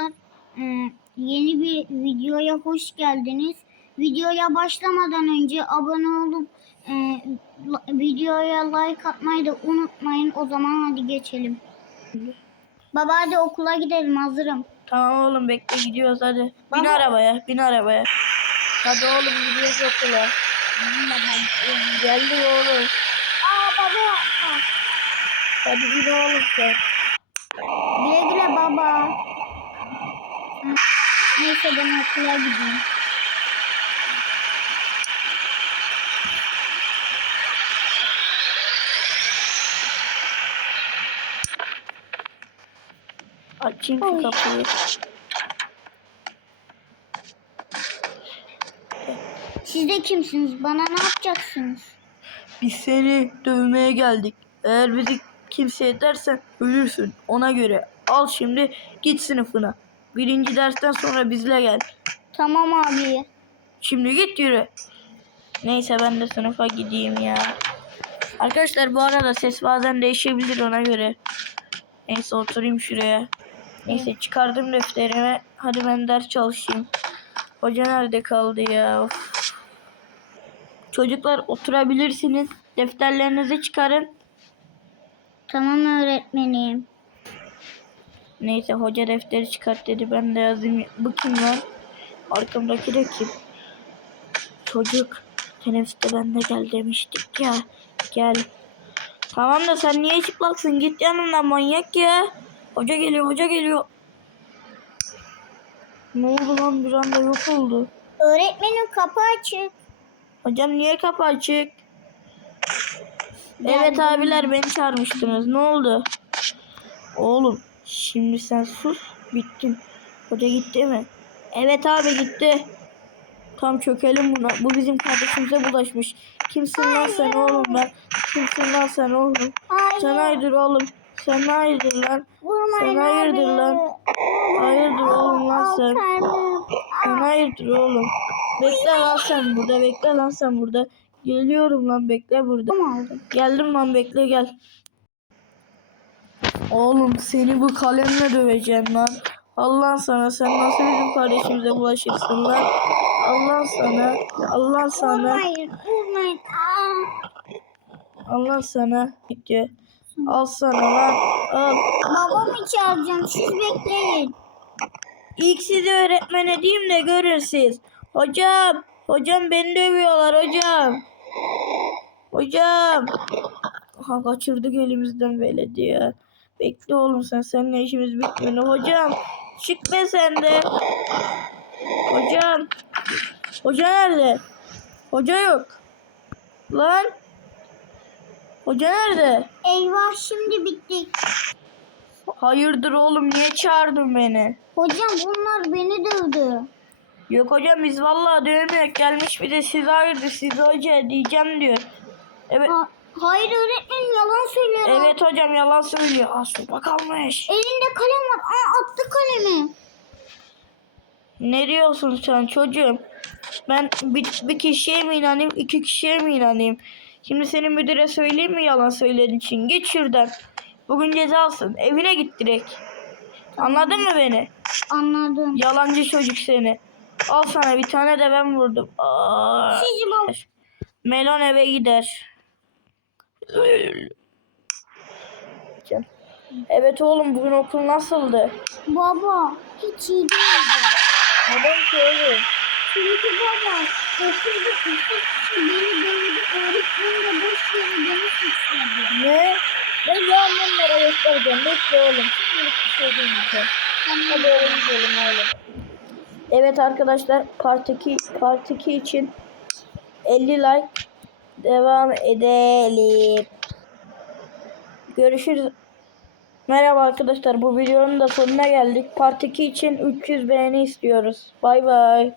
Ee, yeni bir videoya hoş geldiniz. Videoya başlamadan önce abone olup e, videoya like atmayı da unutmayın. O zaman hadi geçelim. Baba hadi okula gidelim hazırım. Tamam oğlum bekle gidiyoruz hadi. Bin Baba- arabaya bin arabaya. Hadi oğlum gidiyoruz okula. Geldi oğlum. Aa baba. Aa, Hadi bin oğlum sen. Güle güle baba. Neyse ben okula gideyim. Açayım şu kapıyı. Siz de kimsiniz? Bana ne yapacaksınız? Biz seni dövmeye geldik. Eğer bizi kimse edersen ölürsün. Ona göre al şimdi git sınıfına. Birinci dersten sonra bizle gel. Tamam abi. Şimdi git yürü. Neyse ben de sınıfa gideyim ya. Arkadaşlar bu arada ses bazen değişebilir ona göre. Neyse oturayım şuraya. Neyse çıkardım defterimi. Hadi ben ders çalışayım. Hoca nerede kaldı ya? Of. Çocuklar oturabilirsiniz. Defterlerinizi çıkarın. Tamam öğretmenim. Neyse hoca defteri çıkart dedi. Ben de yazayım. Bu kim lan? Arkamdaki de kim? Çocuk. Teneffüste ben de gel demiştik ya. Gel. Tamam da sen niye çıplaksın? Git yanımdan manyak ya. Hoca geliyor, hoca geliyor. Ne oldu lan bir anda yok oldu. Öğretmenim kapı açık. Hocam niye kapı açık? Ben- Evet abiler beni çağırmıştınız. Ne oldu? Oğlum şimdi sen sus. Bittin. Hoca gitti mi? Evet abi gitti. Tam çökelim buna. Bu bizim kardeşimize bulaşmış. Kimsin lan sen oğlum ben? Kimsin lan sen oğlum? Hayır. Sen hayırdır oğlum? Sen hayırdır lan? Vurmayın Sen hayırdır abi. lan? Hayırdır oğlum lan sen? Sen hayırdır oğlum? Bekle lan sen burada. Bekle lan sen burada. Geliyorum lan bekle burada. Geldim lan bekle gel. Oğlum seni bu kalemle döveceğim lan. Allah sana sen nasıl bizim kardeşimize bulaşırsın lan. Allah sana. Allah sana. Vurmayın. Vurmayın. Allah sana. Gidiyor. Al sana lan. Al. Babamı çağıracağım. Siz bekleyin. İlk sizi öğretmen edeyim de görürsünüz. Hocam. Hocam beni dövüyorlar hocam. Hocam. Ha kaçırdık elimizden belediye. Bekle oğlum sen seninle işimiz bitmedi. Hocam çık be sen de. Hocam. Hoca nerede? Hoca yok. Lan. Hoca nerede? Eyvah şimdi bittik. Hayırdır oğlum niye çağırdın beni? Hocam bunlar beni dövdü. Yok hocam biz vallahi dövmüyor. Gelmiş bir de siz hayırdır siz hoca diyeceğim diyor. Evet. Ha- hayır öğretmenim yalan. Evet hocam yalan söylüyor. Aa sopa kalmış. Elinde kalem var. Aa attı kalemi. Ne diyorsun sen çocuğum? Ben bir, bir kişiye mi inanayım, iki kişiye mi inanayım? Şimdi senin müdüre söyleyeyim mi yalan söylediğin için? Git şuradan. Bugün cezalsın. Evine git direkt. Anladın mı beni? Anladım. Yalancı çocuk seni. Al sana bir tane de ben vurdum. Aa. Melon eve gider. Evet oğlum bugün okul nasıldı? Baba hiç iyi değildi. Ki oğlum? Çünkü baba okulda ufak için beni dövdü. Öğretmen de boş yere beni suçladı. Ne? Ben yağmurlara göstereceğim. Bekle oğlum. Şimdi bir şey demeyeceğim. Hadi eve gidelim oğlum. Evet arkadaşlar part 2, part 2 için 50 like devam edelim. Görüşürüz. Merhaba arkadaşlar bu videonun da sonuna geldik. Part 2 için 300 beğeni istiyoruz. Bay bay.